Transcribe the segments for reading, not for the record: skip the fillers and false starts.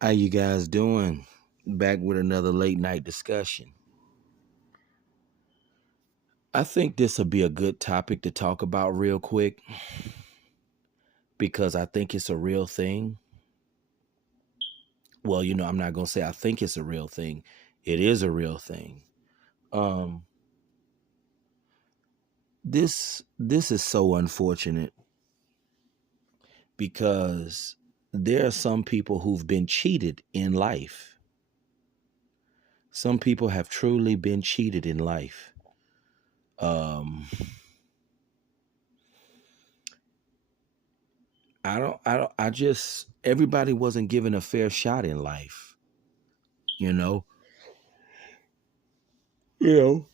How you guys doing? Back with another late night discussion. I think this will be a good topic to talk about real quick because I think it's a real thing. Well, I'm not going to say I think it's a real thing. It is a real thing. Um this is so unfortunate because there are some people who've been cheated in life. Some people have truly been cheated in life. Um I just, everybody wasn't given a fair shot in life, you know? You know,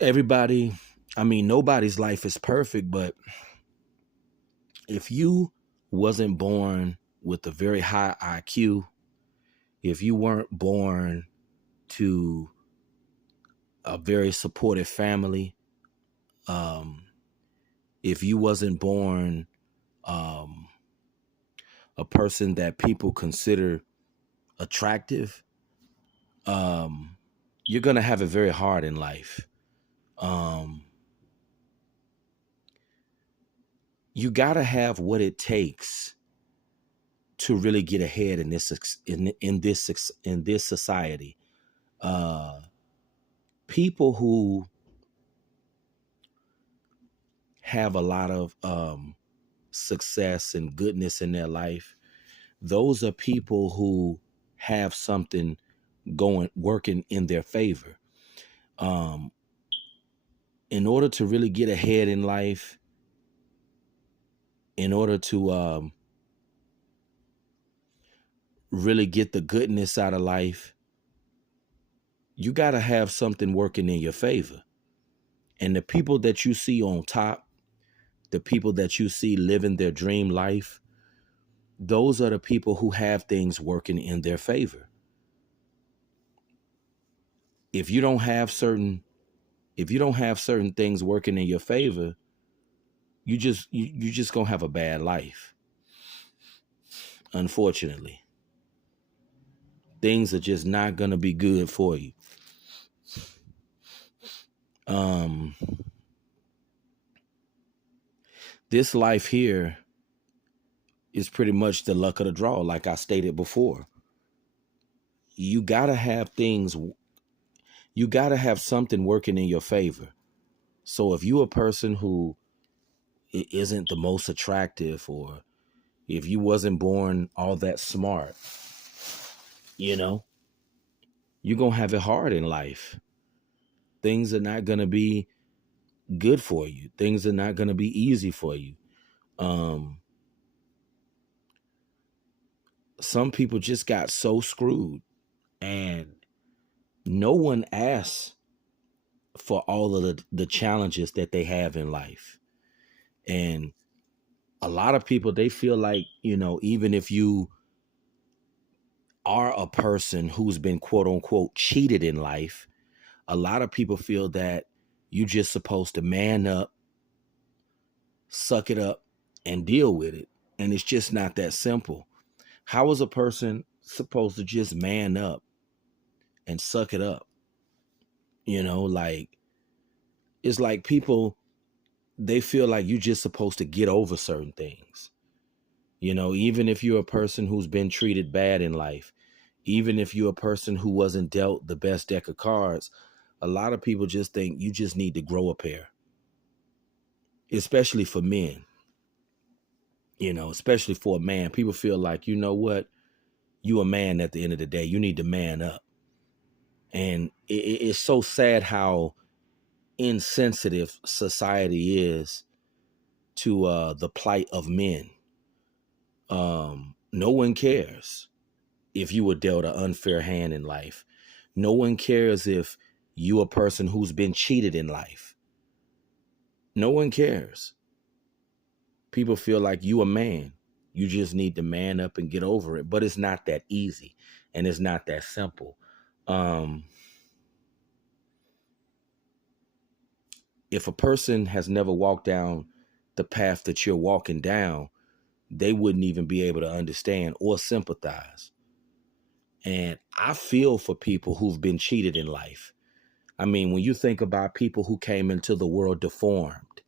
everybody, I mean, nobody's life is perfect, but if you wasn't born with a very high IQ, if you weren't born to a very supportive family, um, if you wasn't born um, a person that people consider attractive, um, you're gonna have it very hard in life. Um, you gotta have what it takes to really get ahead in this society. Uh, People who have a lot of success and goodness in their life, those are people who have something working in their favor. Um, in order to really get ahead in life, in order to really get the goodness out of life, you got to have something working in your favor. And the people that you see on top, the people that you see living their dream life, those are the people who have things working in their favor. If you don't have certain if you don't have certain things working in your favor, you just gonna have a bad life. Unfortunately, things are just not gonna be good for you. Um, this life here is pretty much the luck of the draw, like I stated before. You gotta have things. You gotta have something working in your favor. So if you're a person who isn't the most attractive, or if you wasn't born all that smart, you know, you're going to have it hard in life. Things are not going to be good for you. Things are not going to be easy for you. Um, some people just got so screwed, and no one asks for all of the challenges that they have in life. And a lot of people, they feel like, even if you are a person who's been quote unquote cheated in life, a lot of people feel that you just supposed to man up, suck it up, and deal with it. And it's just not that simple. How is a person supposed to just man up and suck it up? Like, it's like people, they feel like you just supposed to get over certain things. Even if you're a person who's been treated bad in life, even if you're a person who wasn't dealt the best deck of cards, a lot of people just think you just need to grow a pair, especially for men. Especially for a man, people feel like, you know what, you a man at the end of the day, you need to man up. And it's so sad how insensitive society is to the plight of men. No one cares if you were dealt an unfair hand in life. No one cares if you a person who's been cheated in life. No one cares. People feel like you a man. You just need to man up and get over it. But it's not that easy, and it's not that simple. Um, if a person has never walked down the path that you're walking down, they wouldn't even be able to understand or sympathize. And I feel for people who've been cheated in life. I mean, when you think about people who came into the world deformed,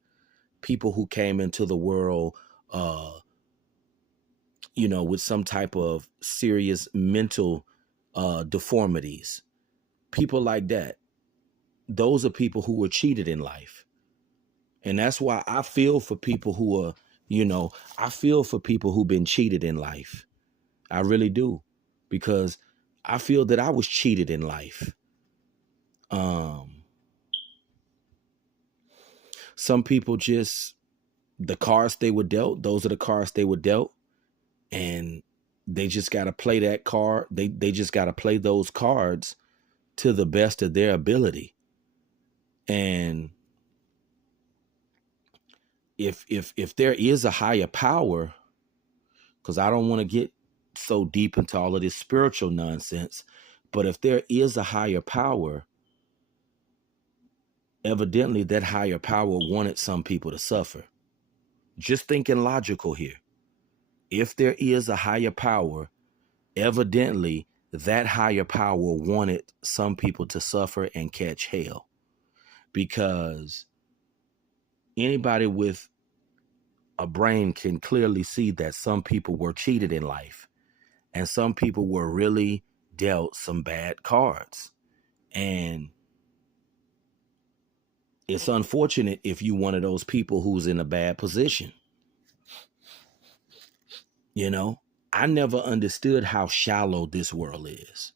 people who came into the world, uh, with some type of serious mental deformities, people like that, those are people who were cheated in life. And that's why I feel for people who are, I feel for people who've been cheated in life. I really do, because I feel that I was cheated in life. Um, some people just, the cards they were dealt, those are the cards they were dealt, and they just got to play that card. They just got to play those cards to the best of their ability. And if there is a higher power, because I don't want to get so deep into all of this spiritual nonsense, but if there is a higher power, evidently that higher power wanted some people to suffer. Just thinking logical here. If there is a higher power, evidently that higher power wanted some people to suffer and catch hell, because anybody with a brain can clearly see that some people were cheated in life and some people were really dealt some bad cards. And it's unfortunate if you one of those people who's in a bad position. I never understood how shallow this world is.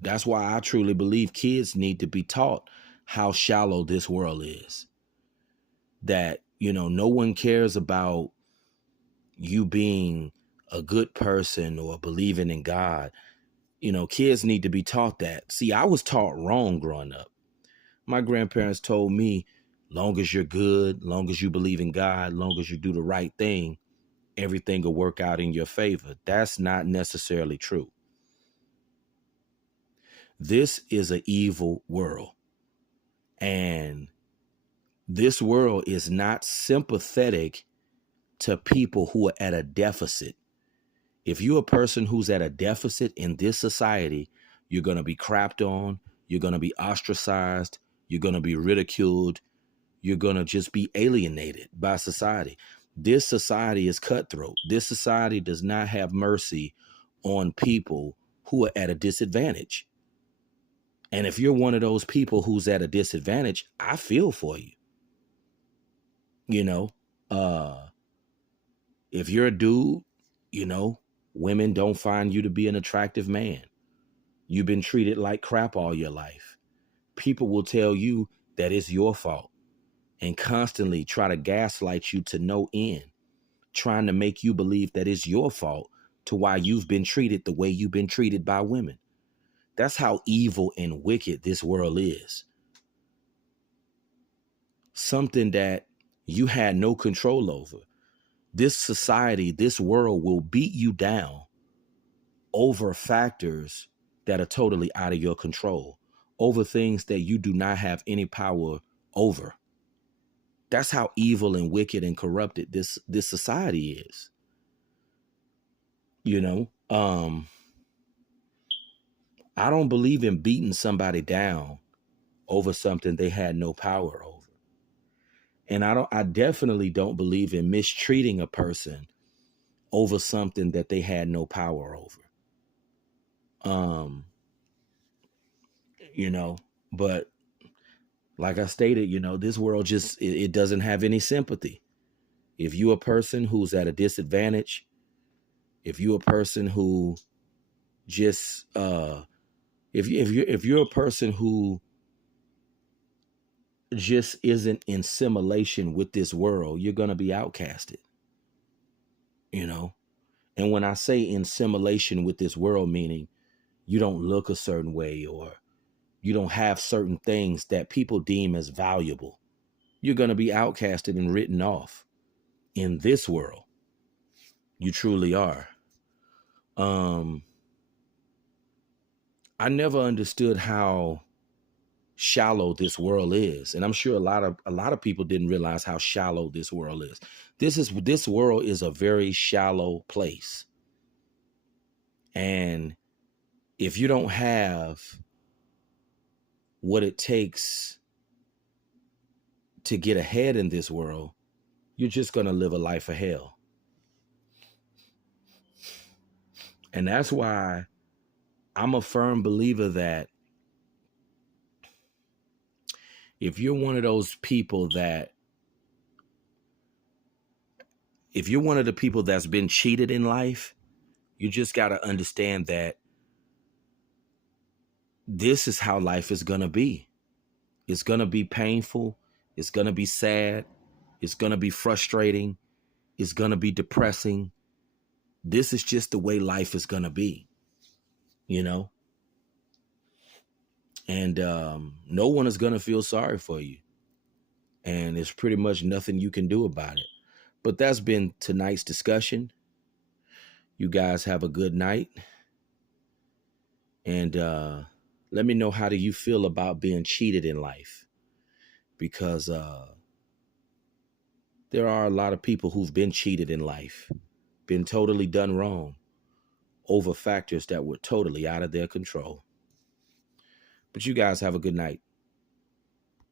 That's why I truly believe kids need to be taught how shallow this world is. That, no one cares about you being a good person or believing in God. Kids need to be taught that. See, I was taught wrong growing up. My grandparents told me, long as you're good, long as you believe in God, long as you do the right thing, everything will work out in your favor. That's not necessarily true. This is an evil world. And this world is not sympathetic to people who are at a deficit. If you're a person who's at a deficit in this society, you're going to be crapped on, you're going to be ostracized, you're going to be ridiculed, you're going to just be alienated by society. This society is cutthroat. This society does not have mercy on people who are at a disadvantage. And if you're one of those people who's at a disadvantage, I feel for you. If you're a dude, women don't find you to be an attractive man. You've been treated like crap all your life. People will tell you that it's your fault and constantly try to gaslight you to no end, trying to make you believe that it's your fault to why you've been treated the way you've been treated by women. That's how evil and wicked this world is. Something that you had no control over. This society, this world will beat you down over factors that are totally out of your control, over things that you do not have any power over. That's how evil and wicked and corrupted this society is. I don't believe in beating somebody down over something they had no power over. And I definitely don't believe in mistreating a person over something that they had no power over. But like I stated, this world just, it doesn't have any sympathy. If you're a person who's at a disadvantage, if you're a person who just, if you're a person who just isn't in simulation with this world, you're going to be outcasted, And when I say in simulation with this world, meaning you don't look a certain way or you don't have certain things that people deem as valuable, you're going to be outcasted and written off in this world. You truly are. I never understood how shallow this world is, and I'm sure a lot of people didn't realize how shallow this world is. This world is a very shallow place. And if you don't have what it takes to get ahead in this world, you're just going to live a life of hell. And that's why I'm a firm believer that if you're one of those people that, if you're one of the people that's been cheated in life, you just got to understand that this is how life is going to be. It's going to be painful. It's going to be sad. It's going to be frustrating. It's going to be depressing. This is just the way life is going to be, you know? And no one is going to feel sorry for you. And there's pretty much nothing you can do about it. But that's been tonight's discussion. You guys have a good night. And let me know, how do you feel about being cheated in life? Because there are a lot of people who've been cheated in life, been totally done wrong over factors that were totally out of their control. But you guys have a good night.